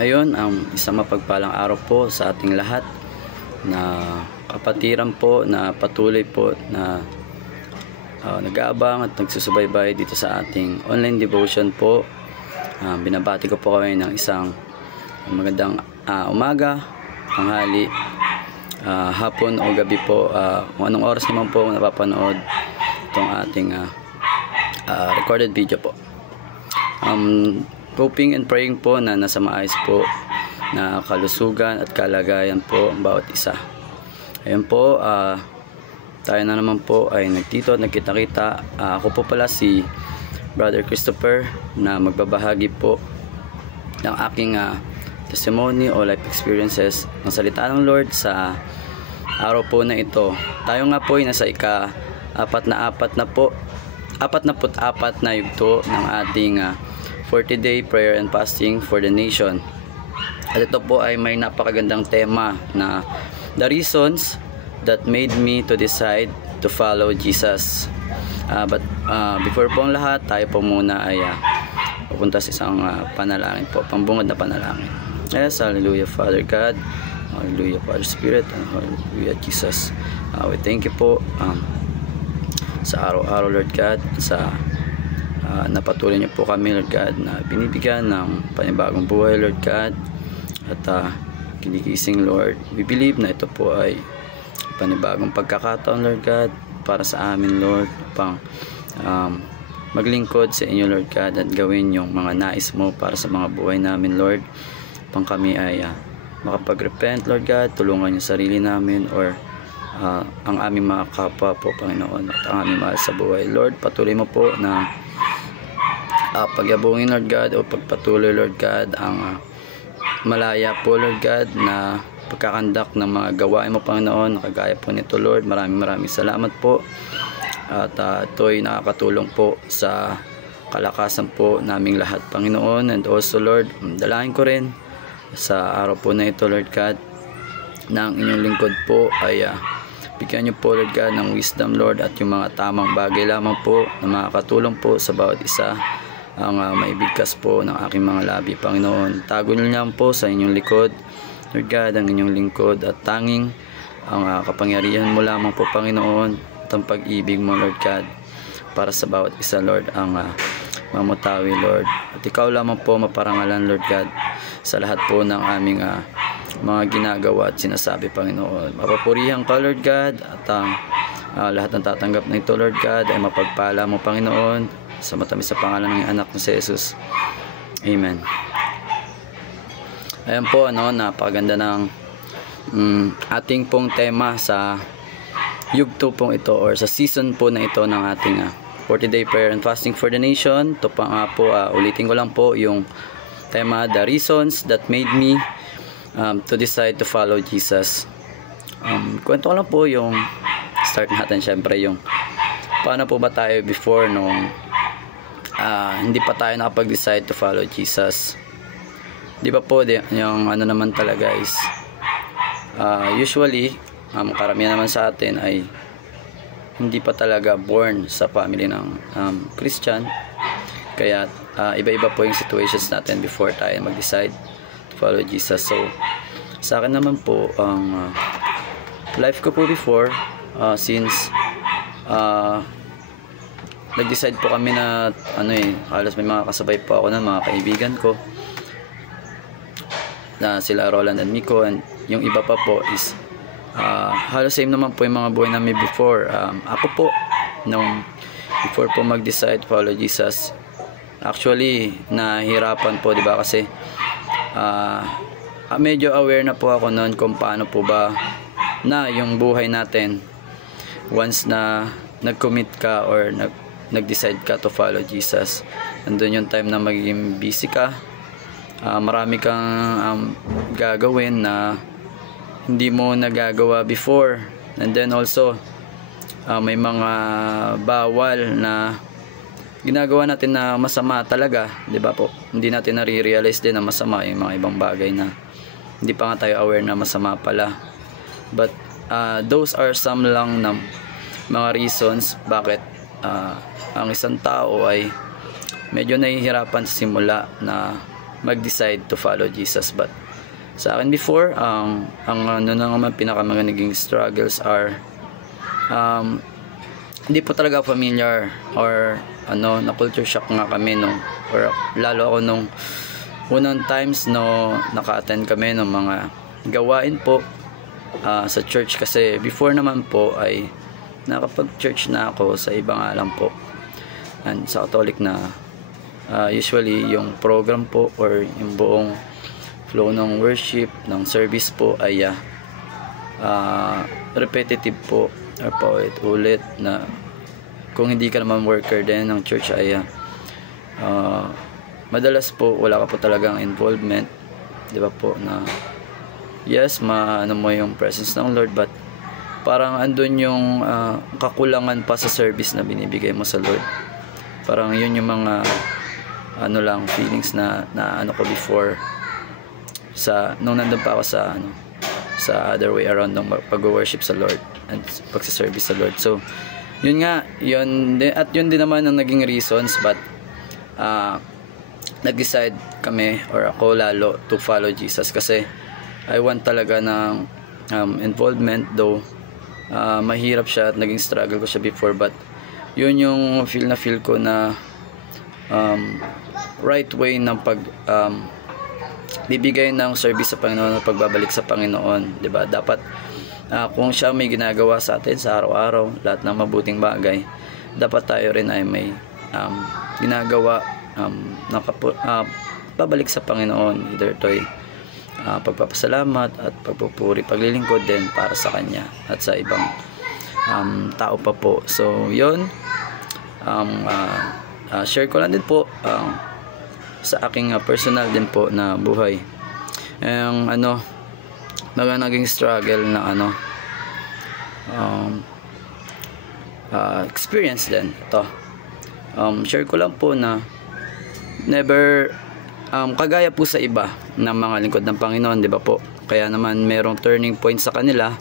Ayun, isang mapagpalang araw po sa ating lahat na kapatiran po na patuloy po na nag-aabang at nagsusubaybay dito sa ating online devotion po. Binabati ko po kayo ng isang magandang umaga, tanghali, hapon o gabi po, kung anong oras naman po napapanood itong ating recorded video po. Hoping and praying po na nasa maayos po na kalusugan at kalagayan po ang bawat isa. Ayun po, tayo na naman po ay nagtito at nagkita-kita. Ako po pala si Brother Christopher na magbabahagi po ng aking testimony o life experiences ng salita ng Lord sa araw po na ito. Tayo nga po ay nasa ika-44 na yugto ng ating 40-day prayer and fasting for the nation. At ito po ay may napakagandang tema na the reasons that made me to decide to follow Jesus. But before po ang lahat, tayo po muna ay pupunta sa isang panalangin po, pambungad na panalangin. Yes, hallelujah Father God, hallelujah Father Spirit, and hallelujah Jesus. We thank you po sa araw-araw Lord God, sa napatuloy niyo po kami Lord God na binibigyan ng panibagong buhay Lord God at kinigising Lord. We believe na ito po ay panibagong pagkakataon Lord God para sa amin Lord upang maglingkod sa inyo Lord God at gawin yung mga nais mo para sa mga buhay namin Lord upang kami ay makapag-repent Lord God, tulungan yung sarili namin or ang aming mga kapwa po Panginoon at ang aming mahal sa buhay Lord. Patuloy mo po na pagyabungin Lord God o pagpatuloy Lord God ang malaya po Lord God na pagkakandak ng mga gawain mo Panginoon, nakagaya po nito Lord. Maraming salamat po at ito'y nakakatulong po sa kalakasan po naming lahat Panginoon. And also Lord, dalangin ko rin sa araw po na ito Lord God na ang inyong lingkod po ay bigyan niyo po Lord God ng wisdom Lord at yung mga tamang bagay lamang po na makakatulong po sa bawat isa ang maibigkas po ng aking mga labi Panginoon. Tago niyo lang po sa inyong likod Lord God ang inyong lingkod at tanging ang kapangyarihan mo lamang po Panginoon at ang pag-ibig mo Lord God para sa bawat isa Lord ang mamutawi Lord at ikaw lamang po maparangalan Lord God sa lahat po ng aming mga ginagawa at sinasabi Panginoon. Mapapurihan ka Lord God at lahat ng tatanggap na ito Lord God ay mapagpala mo Panginoon sa matamis sa pangalan ng anak ng si Jesus. Amen. Ayan po napakaganda ng ating pong tema sa yugto pong ito or sa season po na ito ng ating 40-day prayer and fasting for the nation. Ito pa nga po, ulitin ko lang po yung tema, the reasons that made me to decide to follow Jesus. Kwento ko lang po yung start natin syempre yung paano po ba tayo before nung hindi pa tayo nakapag-decide to follow Jesus. Di ba po yung naman talaga is usually karamihan naman sa atin ay hindi pa talaga born sa family ng Christian. Kaya iba-iba po yung situations natin before tayo mag-decide to follow Jesus. So sa akin naman po ang life ko po before since nag-decide po kami na halos may mga kasabay po ako ng mga kaibigan ko na sila Roland and Miko, and yung iba pa po is halos same naman po yung mga buhay namin before. Ako po nung before po mag-decide to follow Jesus, actually nahirapan po, di ba, kasi medyo aware na po ako noon kung paano po ba na yung buhay natin once na nag-commit ka or nag-decide ka to follow Jesus. Andun yung time na magiging busy ka, marami kang gagawin na hindi mo nagagawa before, and then also may mga bawal na ginagawa natin na masama talaga, di ba po? Hindi natin nare-realize din na masama yung mga ibang bagay na hindi pa nga tayo aware na masama pala. But those are some lang na mga reasons bakit ang isang tao ay medyo nahihirapan sa simula na mag-decide to follow Jesus. But sa akin before, ang ano na naman pinaka naging struggles are hindi po talaga familiar, or na culture shock nga kami or lalo ako nung unang times naka-attend kami ng mga gawain po sa church, kasi before naman po ay nakapag-church na ako sa ibang alam po, and sa Catholic na usually yung program po or yung buong flow ng worship, ng service po ay repetitive po, or paulit-ulit, na kung hindi ka naman worker din ng church ay madalas po wala ka po talagang involvement, di ba po, na yes, maano mo yung presence ng Lord, but parang andun yung kakulangan pa sa service na binibigay mo sa Lord. Parang yun yung mga feelings na ano ko before nung nandun pa ako sa other way around ng pag-worship sa Lord and pagsa-service sa Lord. So yun nga, yun din naman ang naging reasons, but nag-decide kami, or ako lalo, to follow Jesus, kasi I want talaga ng involvement, though mahirap siya at naging struggle ko siya before, but yun yung feel ko na right way ng bibigay ng service sa Panginoon at pagbabalik sa Panginoon, 'di ba? Dapat kung siya may ginagawa sa atin sa araw-araw, lahat ng mabuting bagay, dapat tayo rin ay may ginagawa pabalik sa Panginoon, either to'y pagpapasalamat at pagpupuri, paglilingkod din para sa Kanya at sa ibang tao pa po. So yun, share ko lang din po sa aking personal din po na buhay, yung naging struggle na experience din ito. Share ko lang po na never kagaya po sa iba ng mga lingkod ng Panginoon, di ba po, kaya naman merong turning point sa kanila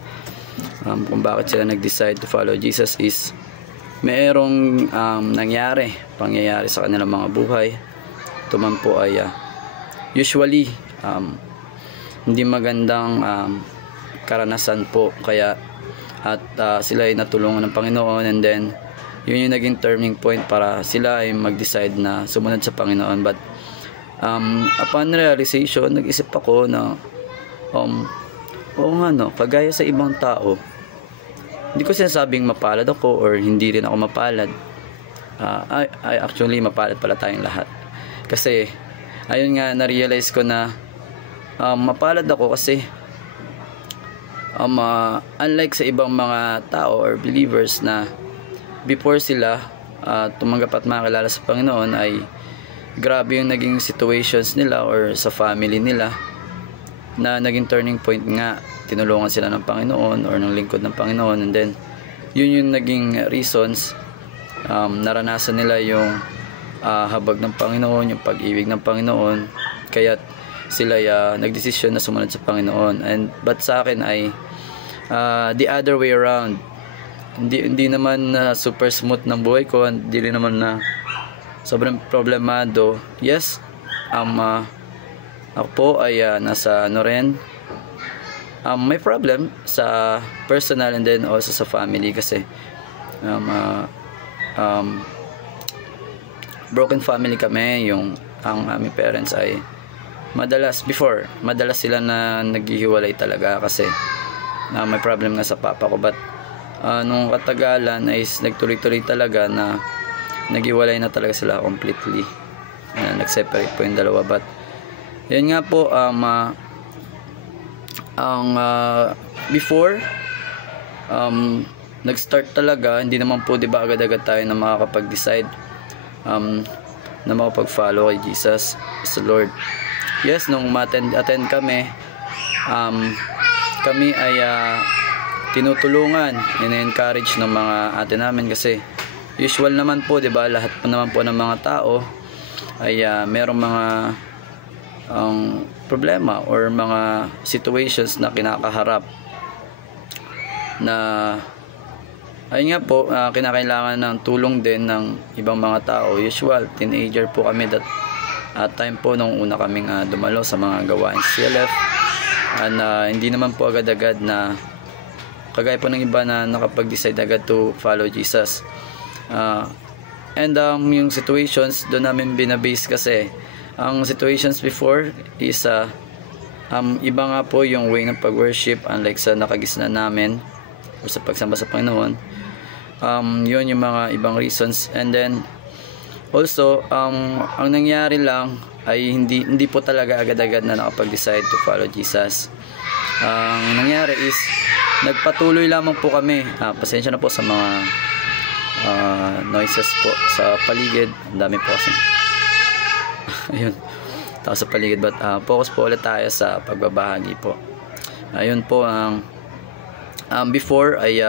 kung bakit sila nag-decide to follow Jesus is merong pangyayari sa kanilang mga buhay. Ito man po ay usually hindi magandang karanasan po, kaya sila ay natulungan ng Panginoon, and then yun yung naging turning point para sila ay mag-decide na sumunod sa Panginoon. But upon realization, nag-isip ako na kagaya sa ibang tao, hindi ko sinasabing mapalad ako or hindi rin ako mapalad. I actually mapalad pala tayong lahat, kasi ayun nga, na-realize ko na mapalad ako kasi unlike sa ibang mga tao or believers na before sila tumanggap at makakilala sa Panginoon ay grabe yung naging situations nila or sa family nila, na naging turning point nga, tinulungan sila ng Panginoon or ng lingkod ng Panginoon, and then yun yung naging reasons, naranasan nila yung habag ng Panginoon, yung pag-ibig ng Panginoon, kaya sila nagdesisyon na sumunod sa Panginoon. But sa akin ay the other way around. Hindi naman super smooth ng buhay ko, hindi rin naman na sobrang problemado. Yes, ako po ay nasa rin, may problem sa personal and then also sa family, kasi broken family kami. Ang aming parents ay madalas sila na naghihiwalay talaga, kasi may problem nga sa papa ko. But nung katagalan ay nagtuloy-tuloy talaga na naghiwalay na talaga sila completely, nag-separate po yung dalawa. But yun nga po, before nag-start talaga, hindi naman po, di ba, agad-agad tayo na makakapag-decide na makapag-follow kay Jesus as the Lord. Yes, nung attend kami, kami ay tinutulungan, in-encourage ng mga ate namin, kasi usual naman po, 'di ba, lahat po naman po ng mga tao ay merong mga problema or mga situations na kinakaharap, na ayun nga po, kinakailangan ng tulong din ng ibang mga tao. Usual teenager po kami time po nung una kaming dumalo sa mga gawain CLF. And hindi naman po agad-agad na kagaya po ng iba na nakapag-decide agad to follow Jesus. And yung situations doon namin binabase kasi ang situations before is iba nga po yung way ng pag-worship unlike sa nakagisna namin o sa pagsamba sa Panginoon. Yun yung mga ibang reasons. And then also ang nangyari lang ay hindi po talaga agad-agad na nakapag-decide to follow Jesus. Ang nangyari is nagpatuloy lamang po kami. Pasensya na po sa mga noises po sa paligid. Ang dami po kasi ayun, tao sa paligid. But focus po ulit tayo sa pagbabahagi po. Ayun po ang before ay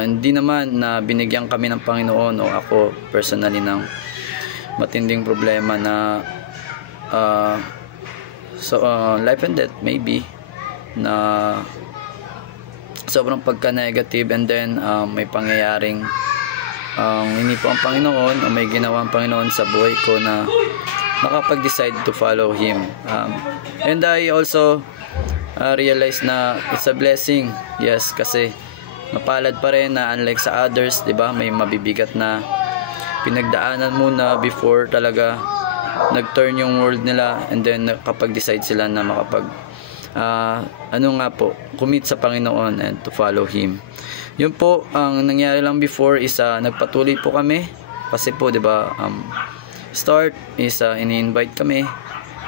hindi naman na binigyan kami ng Panginoon o ako personally ng matinding problema na life and death maybe na sobrang pagka-negative. And then may pangyayaring hindi po ang Panginoon o may ginawa ang Panginoon sa buhay ko na nakapag-decide to follow Him. And I also realize na it's a blessing. Yes, kasi mapalad pa rin na unlike sa others, 'di ba? May mabibigat na pinagdaanan muna before talaga nag-turn yung world nila, and then kapag decide sila na makapag commit sa Panginoon and to follow Him. Yun po ang nangyari lang before is nagpatuloy po kami kasi po 'di ba start is ini-invite kami,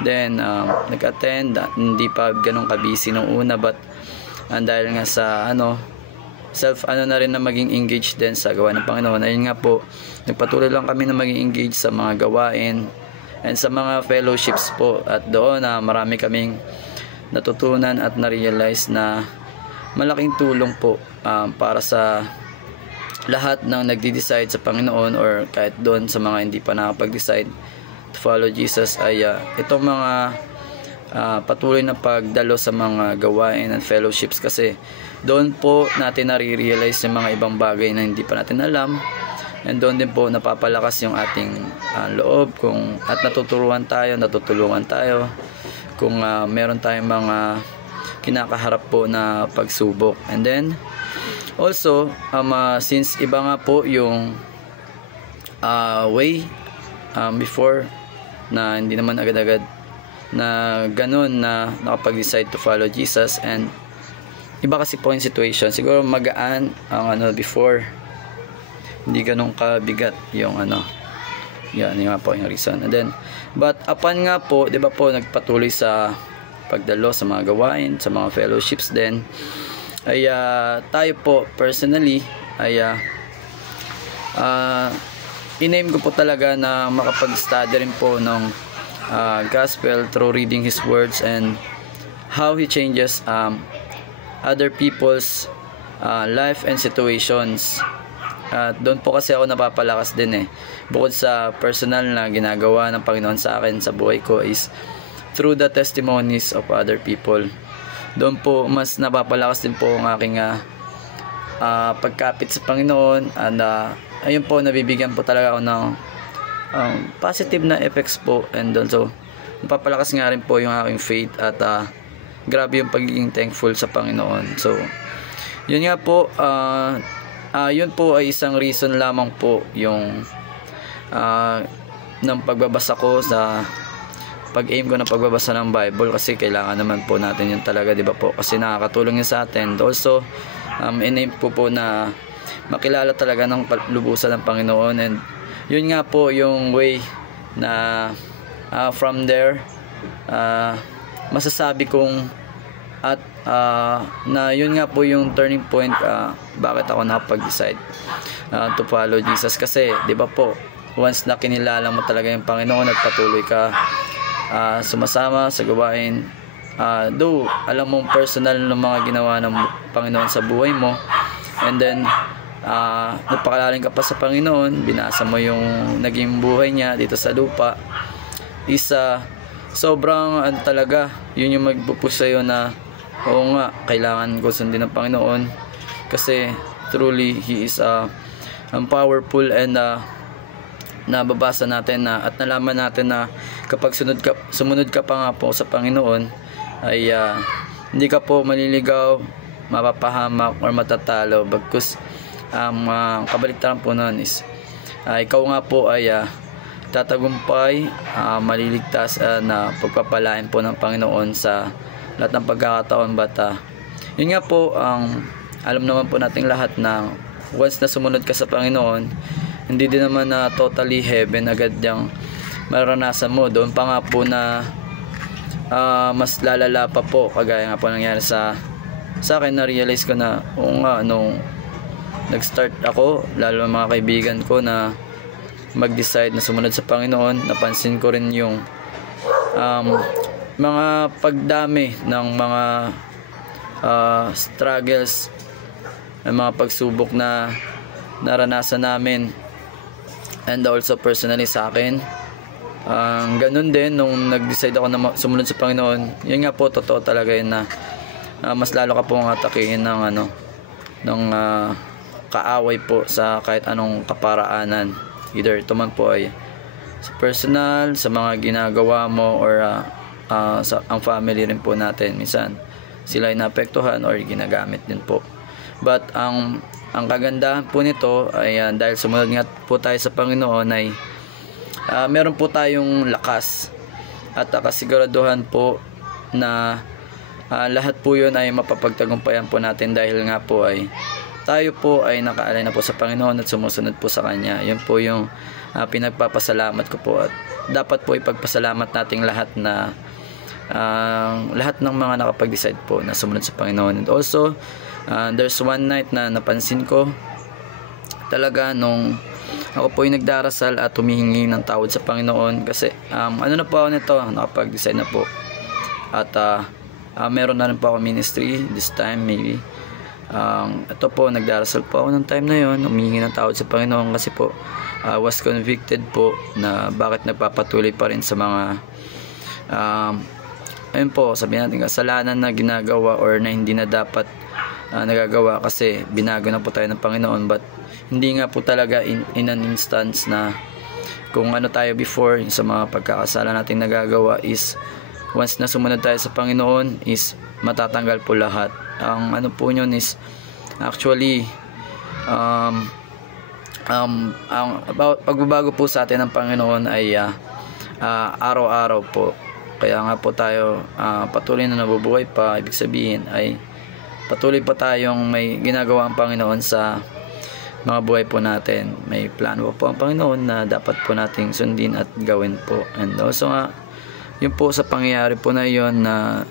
then nag-attend, hindi pa ganun ka-busy nung una, but dahil nga sa na rin na maging engaged din sa gawa ng Panginoon. Ayun nga po, nagpatuloy lang kami na maging engaged sa mga gawain and sa mga fellowships po, at doon marami kaming natutunan at na-realize na malaking tulong po para sa lahat ng nagdi-decide sa Panginoon or kahit doon sa mga hindi pa nakapag-decide to follow Jesus ay itong mga patuloy na pagdalo sa mga gawain and fellowships, kasi doon po natin nare-realize yung mga ibang bagay na hindi pa natin alam, and doon din po napapalakas yung ating loob at natutulungan tayo kung meron tayong mga kinakaharap po na pagsubok. And then also since iba nga po yung way before na hindi naman agad-agad na ganun na nakapag-decide to follow Jesus, and iba kasi po yung situation. Siguro magaan ang before, hindi ganun kabigat yung yan yung nga po yung reason. And then but upon nga po, di ba po, nagpatuloy sa pagdalo sa mga gawain, sa mga fellowships din, ay tayo po personally ay in-aim ko po talaga na makapag-study rin po ng gospel through reading His words and how He changes other people's life and situations. Doon po kasi ako napapalakas din bukod sa personal na ginagawa ng Panginoon sa akin sa buhay ko is through the testimonies of other people. Doon po mas napapalakas din po ang aking pagkapit sa Panginoon, and ayun po, nabibigyan po talaga ako ng positive na effects po, and also napapalakas nga rin po yung aking faith at grabe yung pagiging thankful sa Panginoon. So yun nga po, yun po ay isang reason lamang po yung ng pagbabasa ko, sa pag-aim ko na pagbabasa ng Bible, kasi kailangan naman po natin yun talaga, di ba po, kasi nakakatulong yun sa atin. Also in-aim po na makilala talaga ng lubusan ng Panginoon, and yun nga po yung way na from there masasabi kong at na yun nga po yung turning point bakit ako nakapag-decide to follow Jesus. Kasi di ba po, once na kinilala mo talaga yung Panginoon at patuloy ka sumasama sa gawain, though alam mong personal ng mga ginawa ng Panginoon sa buhay mo, and then nagpakalalim ka pa sa Panginoon, binasa mo yung naging buhay niya dito sa lupa, isa sobrang talaga yun yung magpupush sa'yo na oo nga, kailangan ko sundin ng Panginoon, kasi truly He is powerful, and nababasa natin na at nalaman natin na kapag sumunod ka pa nga po sa Panginoon ay hindi ka po maliligaw, mapapahamak or matatalo. Bagkus kabaliktaran po nun is ikaw nga po ay tatagumpay, maliligtas na pagpapalain po ng Panginoon sa lahat ng pagkakataon. But yun nga po, alam naman po nating lahat na once na sumunod ka sa Panginoon, hindi din naman na totally heaven agad yung mararanasan mo. Doon pa nga po na mas lalala pa po, kagaya nga po nangyari sa akin. Na-realize ko na nung nag-start ako, lalo mga kaibigan ko na mag-decide na sumunod sa Panginoon, napansin ko rin yung mga pagdami ng mga struggles, mga pagsubok na naranasan namin, and also personally sa akin. Ganun din nung nag-decide ako na sumunod sa Panginoon. Yun nga po, totoo talaga yun na mas lalo ka pong atakihin ng kaaway po sa kahit anong kaparaanan. Either ito man po ay sa personal, sa mga ginagawa mo, or sa ang family rin po natin. Minsan sila ay naapektuhan or ginagamit din po. But ang kagandahan po nito ay dahil sumunod nga po tayo sa Panginoon ay meron po tayong lakas at kasiguraduhan po na lahat po yun ay mapapagtagumpayan po natin dahil nga po ay tayo po ay nakaalay na po sa Panginoon at sumusunod po sa Kanya. Yun po yung pinagpapasalamat ko po, at dapat po ipagpasalamat nating lahat na lahat ng mga nakapag-decide po na sumunod sa Panginoon. And also there's one night na napansin ko talaga nung ako po yung nagdarasal at humihingi ng tawad sa Panginoon, kasi ano na po ako nito, nakapag-decide na po, at meron na rin po ako ministry this time maybe. Ito po, nagdarasal po ako ng time na yon, humihingi ng tawad sa Panginoon kasi po was convicted po na bakit nagpapatuloy pa rin sa mga ayun po, sabihin natin kasalanan na ginagawa or na hindi na dapat nagagawa kasi binago na po tayo ng Panginoon. But hindi nga po talaga in an instance na kung ano tayo before sa mga pagkakasala natin nagagawa is once na sumunod tayo sa Panginoon is matatanggal po lahat. Ang ano po yun is actually ang pagbabago po sa atin ng Panginoon ay araw-araw po. Kaya nga po tayo patuloy na nabubuhay pa. Ibig sabihin ay patuloy pa tayong may ginagawa ang Panginoon sa mga buhay po natin. May plano po ang Panginoon na dapat po nating sundin at gawin po. And also nga, yun po sa pangyayari po na yun na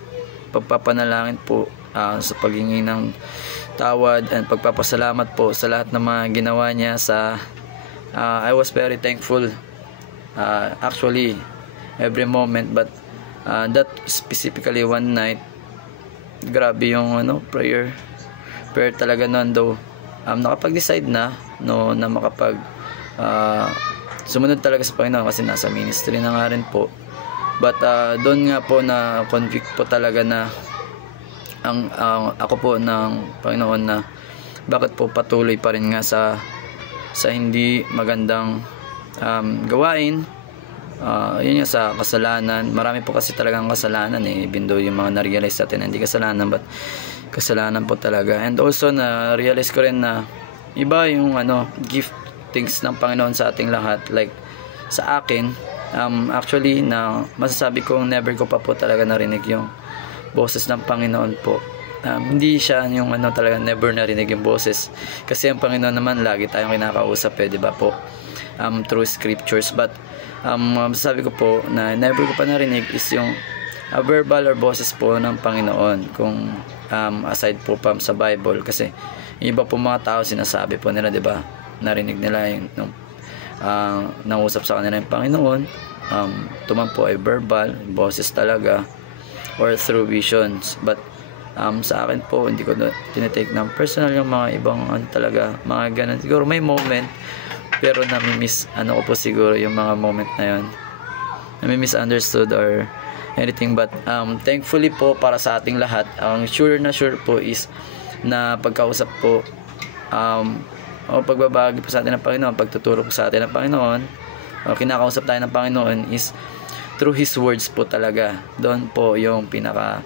pagpapanalangin po sa paghingi ng tawad and pagpapasalamat po sa lahat ng mga ginawa niya I was very thankful actually every moment, but that specifically one night, grabe yung prayer talaga noon. Though nakapag-decide na na makapag sumunod talaga sa Panginoon kasi nasa ministry na nga rin po, but doon nga po na convict po talaga na ako po ng Panginoon na bakit po patuloy pa rin nga sa hindi magandang gawain. Yun nga sa kasalanan. Marami po kasi talagang kasalanan even though yung mga na-realize natin hindi kasalanan, but kasalanan po talaga. And also na-realize ko rin na iba yung gift things ng Panginoon sa ating lahat. Like sa akin, actually na masasabi kong never ko pa po talaga narinig yung boses ng Panginoon po. Hindi siya yung talaga never narinig yung boses, kasi ang Panginoon naman lagi tayong kinakausap di ba po, through scriptures. But masasabi ko po na never ko pa narinig is yung verbal or boses po ng Panginoon, kung aside po pa sa Bible, kasi iba po mga tao sinasabi po nila di ba, narinig nila yung nangusap sa kanila yung Panginoon. Tuman po ay verbal boses talaga or through visions. But sa akin po hindi ko tinitake ng personal yung mga ibang talaga mga ganun. Siguro may moment pero nami-miss ko po siguro yung mga moment na yun, nami-misunderstood or anything. But thankfully po para sa ating lahat, ang sure po is na pagkausap po o pagbabagi po sa atin ng Panginoon, pagtuturo po sa atin ng Panginoon o kinakausap tayo ng Panginoon is through His words po talaga. Doon po yung pinaka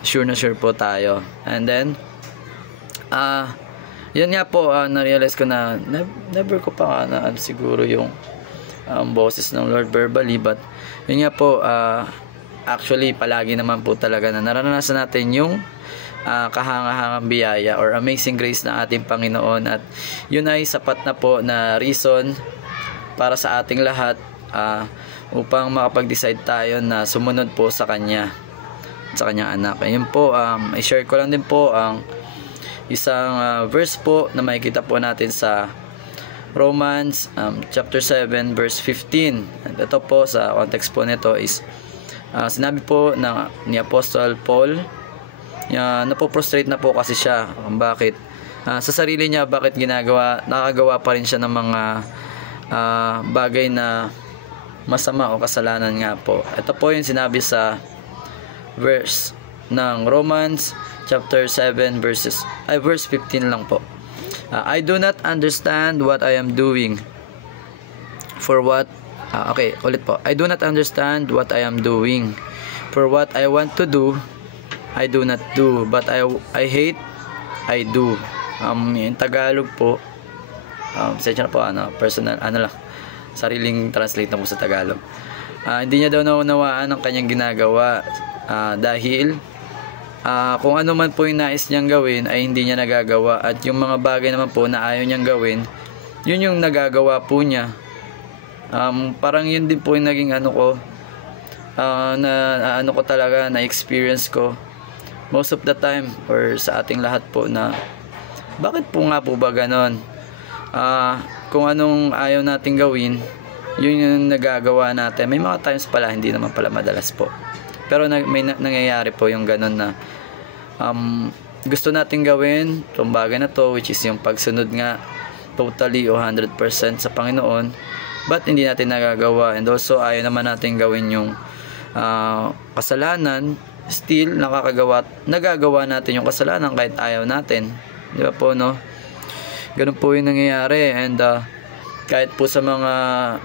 sure na sure po tayo. And then yun nga po, na-realize ko na never ko pa na siguro yung boses ng Lord verbally, but yun nga po, actually palagi naman po talaga na naranasan natin yung kahangahangang biyaya or amazing grace ng ating Panginoon, at yun ay sapat na po na reason para sa ating lahat upang makapag-decide tayo na sumunod po sa Kanya, sa Kanyang anak. Ayun po, i-share ko lang din po ang isang verse po na makikita po natin sa Romans chapter 7 verse 15. And ito po, sa context po nito is sinabi po ni Apostle Paul, napoprostrate na po kasi siya. Bakit? Sa sarili niya, bakit nakagawa pa rin siya ng mga bagay na masama o kasalanan nga po. Ito po yung sinabi sa verse ng Romans chapter 7 verse 15 lang po. I do not understand what I am doing. Ulit po. I do not understand what I am doing. For what I want to do, I do not do. But I hate, I do. Yung Tagalog po, search na po, personal, lang, sariling translate na po sa Tagalog. Hindi niya daw naunawaan ang kanyang ginagawa dahil kung ano man po yung nais niyang gawin ay hindi niya nagagawa, at yung mga bagay naman po na ayaw niyang gawin, yun yung nagagawa po niya. Parang yun din po yung naging na experience ko most of the time, or sa ating lahat po, na bakit po nga po ba ganon? Kung anong ayaw nating gawin, yun yung nagagawa natin. May mga times pala, hindi naman pala madalas po, pero may nangyayari po yung ganon na gusto nating gawin itong bagay na to, which is yung pagsunod nga totally o 100% sa Panginoon, but hindi natin nagagawa. And also ayaw naman natin gawin yung kasalanan, still nagagawa natin yung kasalanan kahit ayaw natin, di ba po, no? Ganun po yung nangyayari. And kahit po sa mga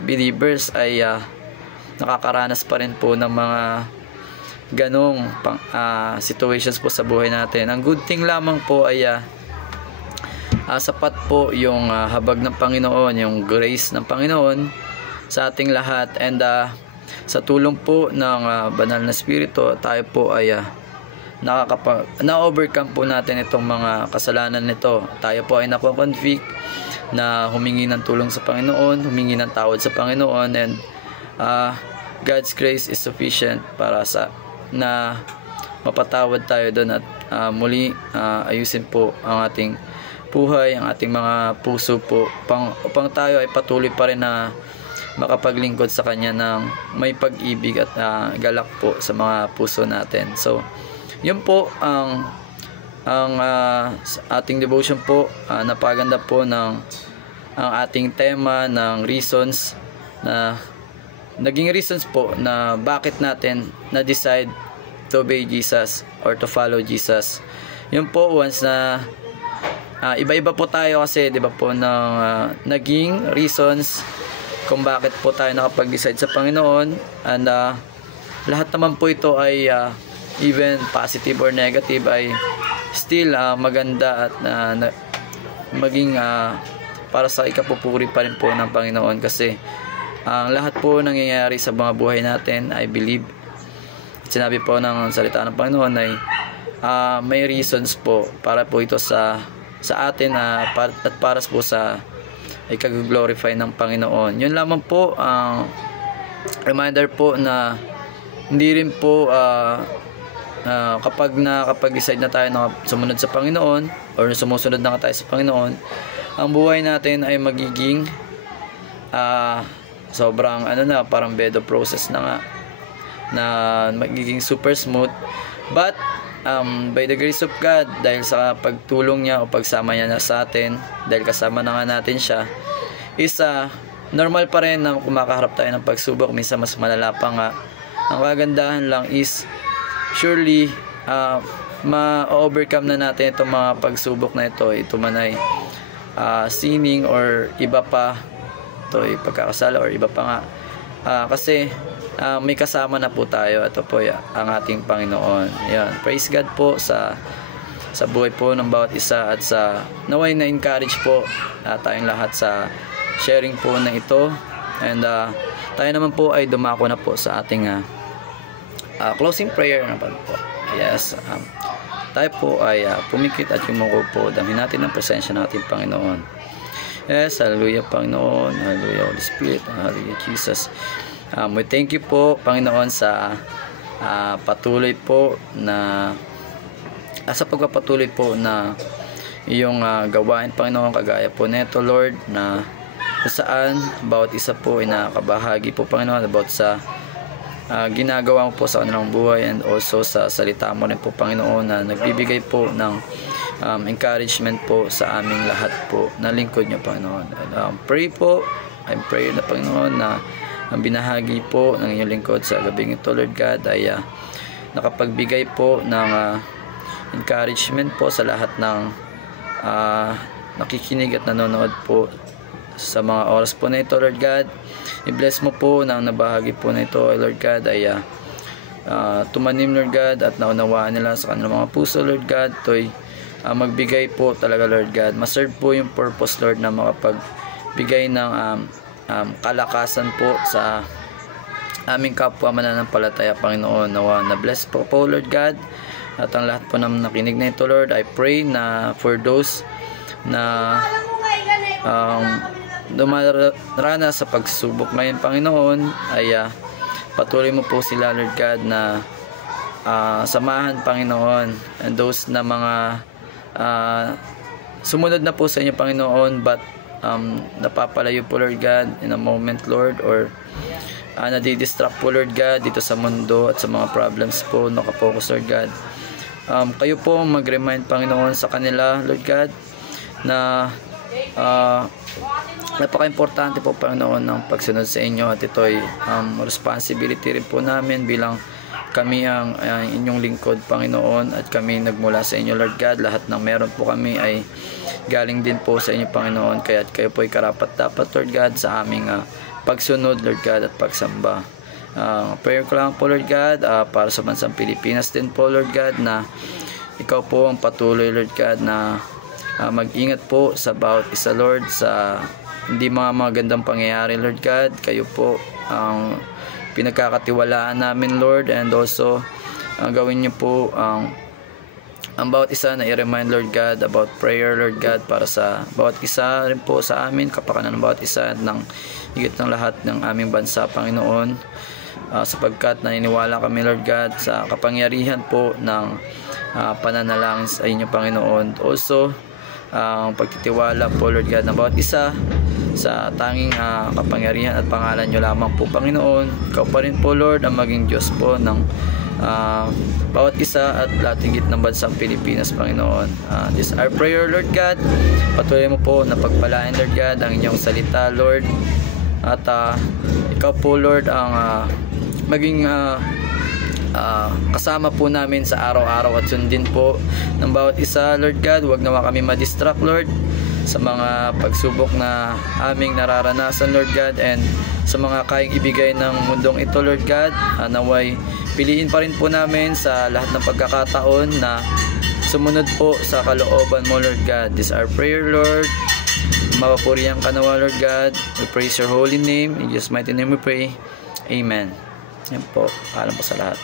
believers ay nakakaranas pa rin po ng mga ganong situations po sa buhay natin. Ang good thing lamang po ay sapat po yung habag ng Panginoon, yung grace ng Panginoon sa ating lahat. And sa tulong po ng banal na Espiritu, tayo po ay na-overcome po natin itong mga kasalanan nito. Tayo po ay nakoconvict na humingi ng tulong sa Panginoon, humingi ng tawad sa Panginoon, and God's grace is sufficient para na mapatawad tayo doon, at muli ayusin po ang ating buhay, ang ating mga puso po, upang tayo ay patuloy pa rin na makapaglingkod sa Kanya ng may pag-ibig at galak po sa mga puso natin. So yun po ang ating devotion po. Napaganda po ang ating tema ng reasons, na naging reasons po na bakit natin na-decide to obey Jesus or to follow Jesus. Yun po, once na iba-iba po tayo kasi, di ba po, naging reasons kung bakit po tayo nakapag-decide sa Panginoon. And lahat naman po ito ay even positive or negative ay still maganda at maging para sa ikapupuri pa rin po ng Panginoon, kasi ang lahat po nangyayari sa mga buhay natin, I believe, sinabi po ng salita ng Panginoon ay may reasons po para po ito sa atin, at para po sa ikag-glorify ng Panginoon. Yun lamang po ang reminder po na hindi rin po kapag nakapag-decide na tayo na sumunod sa Panginoon, or sumusunod na tayo sa Panginoon, ang buhay natin ay magiging sobrang parang bedo process na nga, na magiging super smooth. But by the grace of God, dahil sa pagtulong niya o pagsama niya sa atin, dahil kasama na nga natin siya, is normal pa rin na kumakaharap tayo ng pagsubok, minsan mas malala pa nga. Ang kagandahan lang is surely ma-overcome na natin itong mga pagsubok na ito man ay sinning or iba pa ito ay pagkakasala or iba pa nga. Kasi may kasama na po tayo. Ito po ang ating Panginoon. Yan. Praise God po sa buhay po ng bawat isa, at sa naway na encourage po tayong lahat sa sharing po na ito. And tayo naman po ay dumako na po sa ating closing prayer naman po. Yes. Tayo po ay pumikit at yumuko po. Damhin natin ang presensya ng ating Panginoon. Yes, hallelujah Panginoon, hallelujah Holy Spirit, hallelujah Jesus. We thank you po Panginoon sa patuloy po na sa pagpapatuloy po na iyong gawain Panginoon, kagaya po neto Lord, na kung saan bawat isa po ay nakakabahagi po Panginoon about sa ginagawa mo po sa kanilang buhay, and also sa salita mo rin po Panginoon na nagbibigay po ng encouragement po sa aming lahat po na lingkod nyo Panginoon. Pray po, I pray na Panginoon na ang binahagi po ng inyong lingkod sa gabing ito Lord God ay nakapagbigay po ng encouragement po sa lahat ng nakikinig at nanonood po sa mga oras po na ito Lord God. I-bless mo po na ang nabahagi po na ito Lord God ay tumanim Lord God, at naunawaan nila sa kanilang mga puso Lord God. To'y magbigay po talaga Lord God, maserve po yung purpose Lord na makapagbigay ng kalakasan po sa aming kapwa mananampalataya Panginoon. Nawa na bless po Lord God, at ang lahat po ng nakinig na ito Lord. I pray na for those na dumarana sa pagsubok ngayon Panginoon ay patuloy mo po sila Lord God na samahan Panginoon, and those na mga sumunod na po sa inyo Panginoon but napapalayo po Lord God in a moment Lord, or nadidistract po Lord God dito sa mundo at sa mga problems po nakapokus Lord God. Kayo po mag-remind Panginoon sa kanila Lord God na napaka-importante po Panginoon ng pagsunod sa inyo, at ito ay responsibility rin po namin bilang kami ang inyong lingkod Panginoon, at kami nagmula sa inyo Lord God. Lahat ng meron po kami ay galing din po sa inyo Panginoon, kaya kayo po ay karapat-dapat Lord God sa aming pagsunod Lord God at pagsamba. Prayer ko lang po Lord God para sa bansang Pilipinas din po Lord God, na ikaw po ang patuloy Lord God na mag-ingat po sa bawat isa Lord, sa hindi mga magandang pangyayari Lord God. Kayo po ang pinagkakatiwalaan namin Lord, and also gawin niyo po ang bawat isa na i-remind Lord God about prayer Lord God, para sa bawat isa rin po sa amin, kapakanan ng bawat isa ng higit ng lahat ng aming bansa Panginoon, sapagkat naniniwala kami Lord God sa kapangyarihan po ng pananalangin sa inyo Panginoon. Also ang pagtitiwala po Lord God ng bawat isa sa tanging kapangyarihan at pangalan nyo lamang po Panginoon. Ikaw pa rin po Lord ang maging Diyos po ng bawat isa at lahat higit ng bansang Pilipinas Panginoon. This is our prayer Lord God. Patuloy mo po na pagpalain Lord God ang inyong salita Lord, at ikaw po Lord ang maging kasama po namin sa araw-araw at sundin po ng bawat isa Lord God. Huwag naman kami madistract Lord sa mga pagsubok na aming nararanasan Lord God, and sa mga kayang ibigay ng mundong ito Lord God. Naway piliin pa rin po namin sa lahat ng pagkakataon na sumunod po sa kalooban mo Lord God. This is our prayer Lord. Mapapurihan ka nawa Lord God. We praise your holy name. In Jesus' mighty name we pray. Amen. Yan po. Paalam po sa lahat.